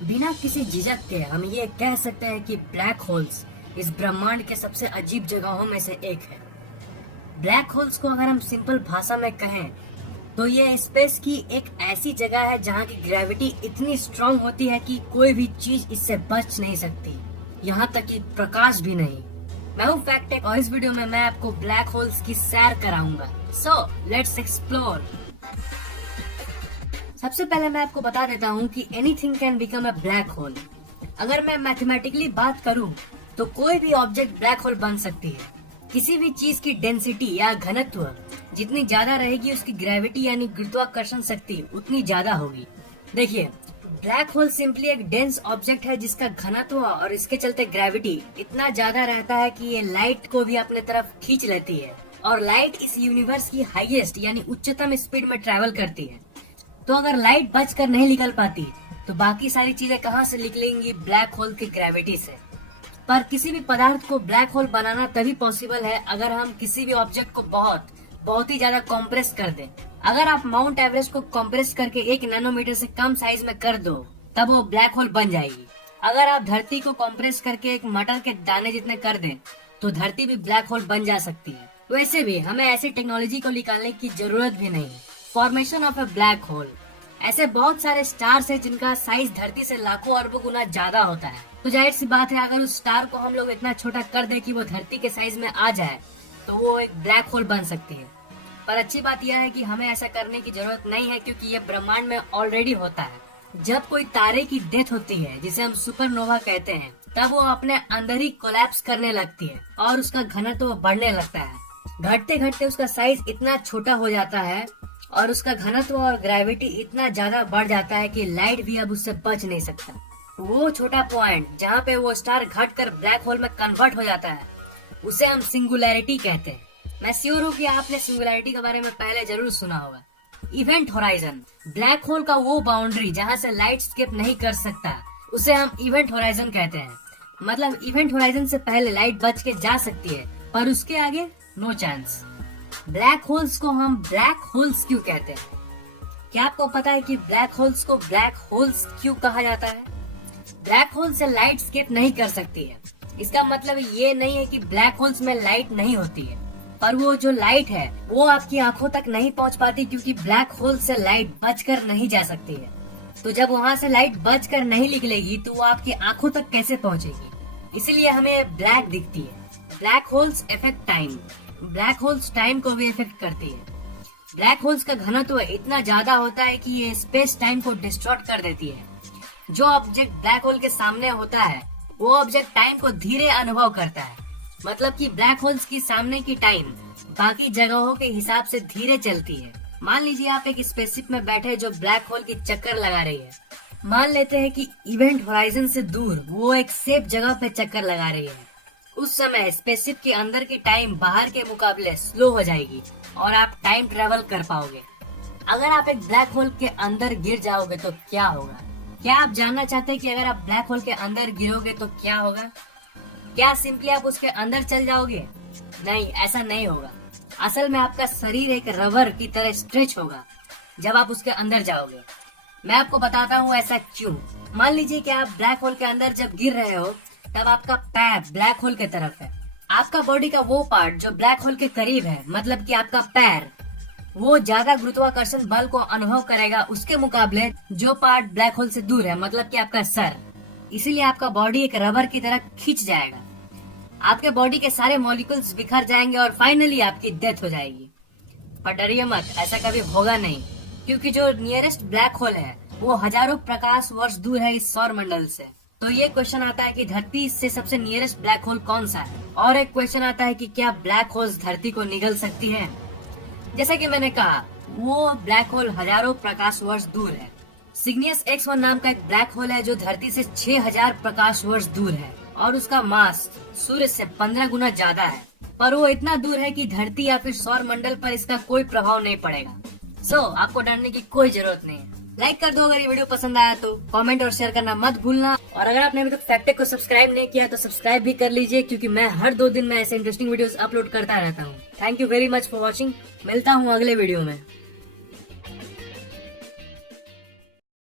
बिना किसी झिझक के हम ये कह सकते हैं कि ब्लैक होल्स इस ब्रह्मांड के सबसे अजीब जगहों में से एक है। ब्लैक होल्स को अगर हम सिंपल भाषा में कहें तो ये स्पेस की एक ऐसी जगह है जहाँ की ग्रेविटी इतनी स्ट्रांग होती है कि कोई भी चीज इससे बच नहीं सकती, यहाँ तक कि प्रकाश भी नहीं। मैं हूँ फैक्ट टेक और इस वीडियो में मैं आपको ब्लैक होल्स की सैर कराऊंगा। So let's explore. सबसे पहले मैं आपको बता देता हूँ कि anything can become a black hole. अगर मैं मैथमेटिकली बात करूँ तो कोई भी ऑब्जेक्ट ब्लैक होल बन सकती है। किसी भी चीज की डेंसिटी या घनत्व जितनी ज्यादा रहेगी उसकी ग्रेविटी यानी गुरुत्वाकर्षण शक्ति उतनी ज्यादा होगी। देखिए, ब्लैक होल सिंपली एक डेंस ऑब्जेक्ट है जिसका घनत्व और इसके चलते ग्रेविटी इतना ज्यादा रहता है कि ये लाइट को भी अपने तरफ खींच लेती है और लाइट इस यूनिवर्स की हाईएस्ट यानी उच्चतम स्पीड में ट्रेवल करती है। तो अगर लाइट बचकर नहीं निकल पाती तो बाकी सारी चीजें कहाँ से निकलेंगी? ब्लैक होल की ग्रेविटी से। पर किसी भी पदार्थ को ब्लैक होल बनाना तभी पॉसिबल है अगर हम किसी भी ऑब्जेक्ट को बहुत ही ज्यादा कॉम्प्रेस कर दें। अगर आप माउंट एवरेस्ट को कॉम्प्रेस करके 1 नैनोमीटर से कम साइज में कर दो तब वो ब्लैक होल बन जाएगी। अगर आप धरती को कॉम्प्रेस करके एक मटर के दाने जितने कर दें तो धरती भी ब्लैक होल बन जा सकती है। वैसे भी हमें ऐसी टेक्नोलॉजी को निकालने की जरूरत भी नहीं। Formation of a black hole, ऐसे बहुत सारे स्टार्स हैं जिनका साइज धरती से लाखों अरबों गुना ज्यादा होता है। तो जाहिर सी बात है अगर उस स्टार को हम लोग इतना छोटा कर दें कि वो धरती के साइज में आ जाए तो वो एक ब्लैक होल बन सकती है। पर अच्छी बात यह है कि हमें ऐसा करने की जरूरत नहीं है क्योंकि ये ब्रह्मांड में ऑलरेडी होता है। जब कोई तारे की डेथ होती है जिसे हम सुपरनोवा कहते हैं तब वो अपने अंदर ही कोलैप्स करने लगती है और उसका घनत्व बढ़ने लगता है। घटते घटते उसका साइज इतना छोटा हो जाता है और उसका घनत्व और ग्रेविटी इतना ज्यादा बढ़ जाता है कि लाइट भी अब उससे बच नहीं सकता। वो छोटा पॉइंट जहाँ पे वो स्टार घटकर ब्लैक होल में कन्वर्ट हो जाता है उसे हम सिंगुलैरिटी कहते हैं। मैं श्योर हूँ कि आपने सिंगुलैरिटी के बारे में पहले जरूर सुना होगा। इवेंट होराइजन, ब्लैक होल का वो बाउंड्री जहाँ से लाइट स्केप नहीं कर सकता उसे हम इवेंट होराइजन कहते हैं। मतलब इवेंट होराइजन से पहले लाइट बच के जा सकती है पर उसके आगे नो चांस। ब्लैक होल्स को हम ब्लैक होल्स क्यों कहते हैं? क्या आपको पता है कि ब्लैक होल्स को ब्लैक होल्स क्यों कहा जाता है? ब्लैक होल से लाइट स्केप नहीं कर सकती है। इसका मतलब ये नहीं है कि ब्लैक होल्स में लाइट नहीं होती है, पर वो जो लाइट है वो आपकी आंखों तक नहीं पहुंच पाती क्योंकि ब्लैक होल से लाइट बचकर नहीं जा सकती है। तो जब वहाँ से लाइट बचकर नहीं निकलेगी तो वो आपकी आंखों तक कैसे पहुँचेगी? इसीलिए हमें ब्लैक दिखती है। Black holes effect time, black holes time को भी इफेक्ट करती है। ब्लैक होल्स का घनत्व इतना ज्यादा होता है कि ये स्पेस टाइम को डिस्टॉर्ट कर देती है। जो ऑब्जेक्ट ब्लैक होल के सामने होता है वो ऑब्जेक्ट टाइम को धीरे अनुभव करता है। मतलब कि ब्लैक होल्स की सामने की टाइम बाकी जगहों के हिसाब से धीरे चलती है। मान लीजिए आप एक स्पेसशिप में बैठे जो ब्लैक होल की चक्कर लगा रही है। मान लेते हैं कि इवेंट होराइजन से दूर वो एक सेफ जगह पे चक्कर लगा रही है। उस समय स्पेसशिप के अंदर की टाइम बाहर के मुकाबले स्लो हो जाएगी और आप टाइम ट्रेवल कर पाओगे। अगर आप एक ब्लैक होल के अंदर गिर जाओगे तो क्या होगा? क्या आप जानना चाहते हैं कि अगर आप ब्लैक होल के अंदर गिरोगे तो क्या होगा? क्या सिंपली आप उसके अंदर चल जाओगे? नहीं, ऐसा नहीं होगा। असल में आपका शरीर एक रबर की तरह स्ट्रेच होगा जब आप उसके अंदर जाओगे। मैं आपको बताता हूँ ऐसा क्यों। मान लीजिए कि आप ब्लैक होल के अंदर जब गिर रहे हो तब आपका पैर ब्लैक होल के तरफ है। आपका बॉडी का वो पार्ट जो ब्लैक होल के करीब है, मतलब कि आपका पैर, वो ज्यादा गुरुत्वाकर्षण बल को अनुभव करेगा उसके मुकाबले जो पार्ट ब्लैक होल से दूर है, मतलब कि आपका सर। इसीलिए आपका बॉडी एक रबर की तरह खींच जाएगा। आपके बॉडी के सारे मॉलिक्यूल्स बिखर जाएंगे और फाइनली आपकी डेथ हो जाएगी। पर डरिए मत, ऐसा कभी होगा नहीं क्योंकि जो नियरेस्ट ब्लैक होल है वो हजारों प्रकाश वर्ष दूर है इस सौर मंडल से। तो ये क्वेश्चन आता है कि धरती से सबसे नियरेस्ट ब्लैक होल कौन सा है? और एक क्वेश्चन आता है कि क्या ब्लैक होल्स धरती को निगल सकती हैं? जैसा कि मैंने कहा, वो ब्लैक होल हजारों प्रकाश वर्ष दूर है। सिग्नियस X1 नाम का एक ब्लैक होल है जो धरती से 6000 प्रकाश वर्ष दूर है और उसका मास सूर्य से 15 गुना ज्यादा है। पर वो इतना दूर है कि धरती या फिर सौर मंडल पर इसका कोई प्रभाव नहीं पड़ेगा। सो आपको डरने की कोई जरूरत नहीं है। लाइक कर दो अगर ये वीडियो पसंद आया तो, कमेंट और शेयर करना मत भूलना। और अगर आपने अभी तक फैक्ट को सब्सक्राइब नहीं किया तो सब्सक्राइब भी कर लीजिए क्योंकि मैं हर 2 दिन में ऐसे इंटरेस्टिंग वीडियोस अपलोड करता रहता हूँ। Thank you very much for watching. मिलता हूँ अगले वीडियो में।